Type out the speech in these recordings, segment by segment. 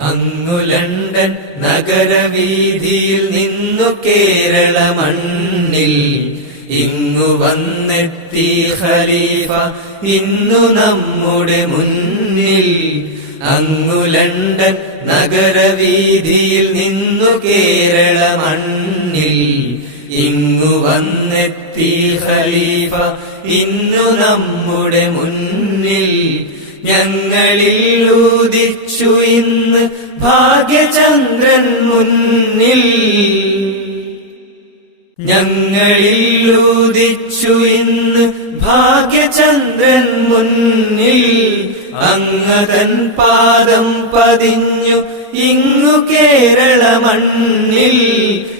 അങ്ങു ലണ്ടൻ നഗരവീഥിയിൽ നിന്നു കേരള മണ്ണിൽ ഇങ്ങു വന്നെത്തി ഖലീഫ ഇന്നു നമ്മുടെ മുന്നിൽ. അങ്ങു ലണ്ടൻ നഗരവീഥിയിൽ നിന്നു കേരള മണ്ണിൽ ഇങ്ങു വന്നെത്തി ഖലീഫ ഇന്നു നമ്മുടെ മുന്നിൽ. ഞങ്ങളിൽ ഉദിച്ചു ഇന്ന് ഭാഗ്യചന്ദ്രൻ മുന്നിൽ. ഞങ്ങളിൽ ഉദിച്ചു ഇന്ന് ഭാഗ്യചന്ദ്രൻ മുന്നിൽ. അങ്ങതൻ പാദം പതിഞ്ഞു ഇങ്ങു കേരള മണ്ണിൽ.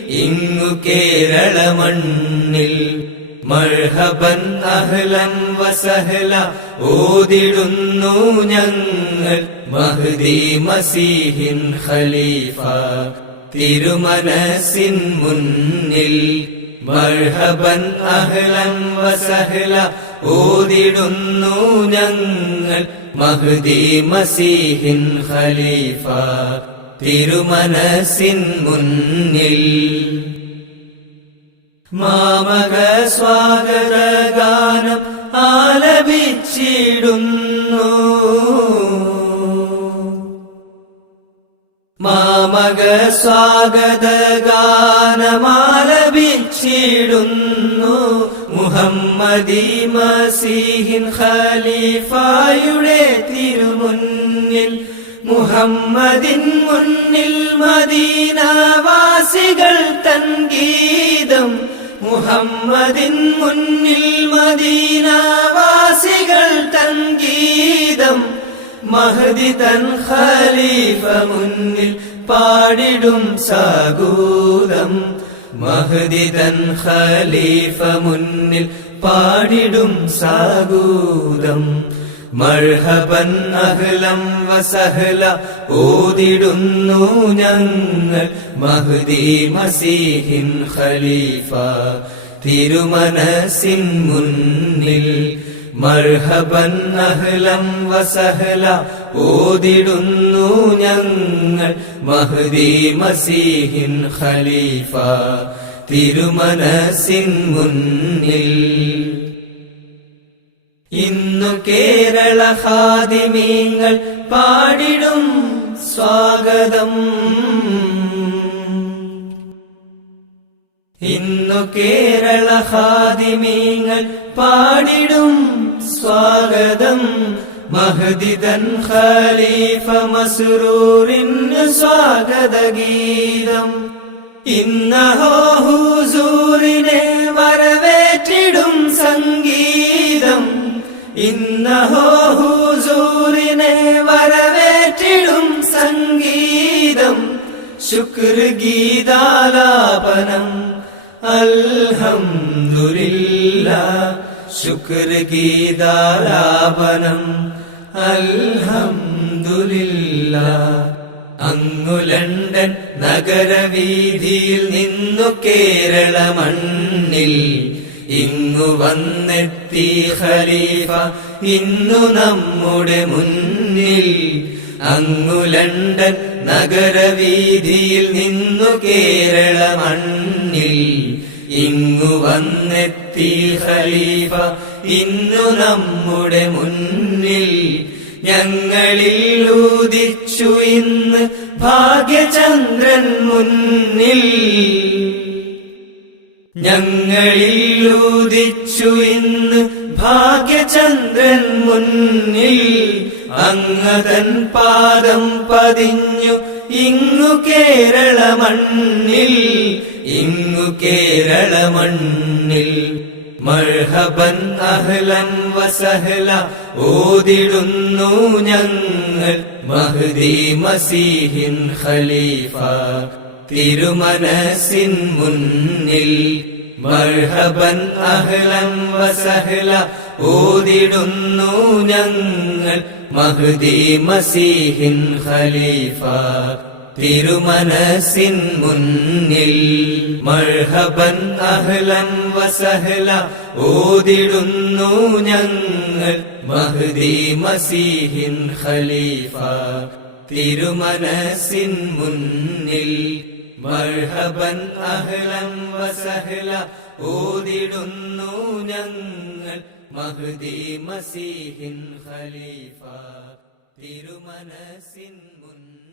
ഇങ്ങു കേരള മണ്ണിൽ മർഹബൻ അഹ്ലൻ വസഹ്ല ഓതിടുന്നു ഞങ്ങൾ മഹ്ദി മസീഹിൻ ഖലീഫ തിരുമനസിൻ മുന്നിൽ. മർഹബൻ അഹ്ലൻ വസഹ്ല ഓതിടുന്നു ഞങ്ങൾ മഹ്ദി മസീഹിൻ ഖലീഫ തിരുമനസിൻ മുന്നിൽ. മാമക സ്വാഗതഗാനം ആലപിച്ചിടുന്നു. മാമക സ്വാഗതഗാനം ആലപിച്ചിടുന്നു. മുഹമ്മദി മസീഹിൻ ഖലീഫയുടെ തിരുമുന്നിൽ. മുഹമ്മദിൻ മുന്നിൽ മദീനവാസികൾ തൻ ഗീതം. മുഹമ്മദിൻ മുന്നിൽ മദീനവാസികൾ തൻ ഗീതം. മഹ്ദി തൻ ഖലീഫ മുന്നിൽ പാടിടും സാഗൂതം. മഹ്ദി തൻ ഖലീഫ മുന്നിൽ പാടിടും സാഗൂതം. മർഹബൻ അഹ്ലൻ വസഹ്ല ഓതിടുന്നു ഞങ്ങൾ മഹ്ദി മസീഹിൻ ഖലീഫ തിരുമനസിൻ മുന്നിൽ. മർഹബൻ അഹ്ലൻ വസഹ്ല ഓതിടുന്നു ഞങ്ങൾ മഹ്ദി മസീഹിൻ ഖലീഫ തിരുമനസിൻ മുന്നിൽ. ഇന്നു കേരള ഖാദിമീങ്ങൾ പാടിടും സ്വാഗതം. ഇന്നു കേരള ഖാദിമീങ്ങൾ പാടിടും സ്വാഗതം. മഹ്ദി തൻ ഖലീഫ മസ്റൂറിന് സ്വാഗതഗീതം. ഇന്നഹോ ഹുസൂറിനെ വരവേറ്റിടും സംഗീതം. ഇന്നഹോ ഹുസൂറിനെ വരവേറ്റിടും സംഗീതം. ശുക്ർ ഗീതാലാപനം അൽഹംദുലില്ലാഹ്. ശുക്ർ ഗീതാലാപനം അൽഹംദുലില്ലാഹ്. അങ്ങു ലണ്ടൻ നഗരവീഥിയിൽ നിന്നു കേരള മണ്ണിൽ ഇങ്ങു വന്നെത്തി ഖലീഫ ഇന്നു നമ്മുടെ മുന്നിൽ. അങ്ങു ലണ്ടൻ നഗരവീഥിയിൽ നിന്നു കേരള മണ്ണിൽ ഇങ്ങു വന്നെത്തി ഖലീഫ ഇന്നു നമ്മുടെ മുന്നിൽ. ഞങ്ങളിൽ ഉദിച്ചു ഇന്ന് ഭാഗ്യചന്ദ്രൻ മുന്നിൽ. ഞങ്ങളിൽ ഉദിച്ചു ഇന്ന് ഭാഗ്യചന്ദ്രൻ മുന്നിൽ. അങ്ങതൻ പാദം പതിഞ്ഞു ഇങ്ങു കേരള മണ്ണിൽ. ഇങ്ങു കേരള മണ്ണിൽ മർഹബൻ അഹ്ലൻ വസഹ്ല ഓതിടുന്നു ഞങ്ങൾ മഹ്ദി മസീഹിൻ ഖലീഫ തിരുമനസിൻ മുന്നിൽ. മർഹബൻ അഹ്ലൻ വസഹ്ല ഓതിടുന്നു ഞങ്ങൾ മഹ്ദി മസീഹിൻ ഖലീഫ തിരുമനസിൻ മുന്നിൽ. മർഹബൻ അഹ്ലൻ വസഹ്ല ഓതിടുന്നു ഞങ്ങൾ മഹ്ദി മസീഹിൻ ഖലീഫ തിരുമനസിൻ മുന്നിൽ മർഹബൻ അഹ്ലൻ വസഹ്ല ഓതിടുന്നു ഞങ്ങൾ മഹ്ദി മസീഹിൻ ഖലീഫ തിരുമനസിൻ മുന്നിൽ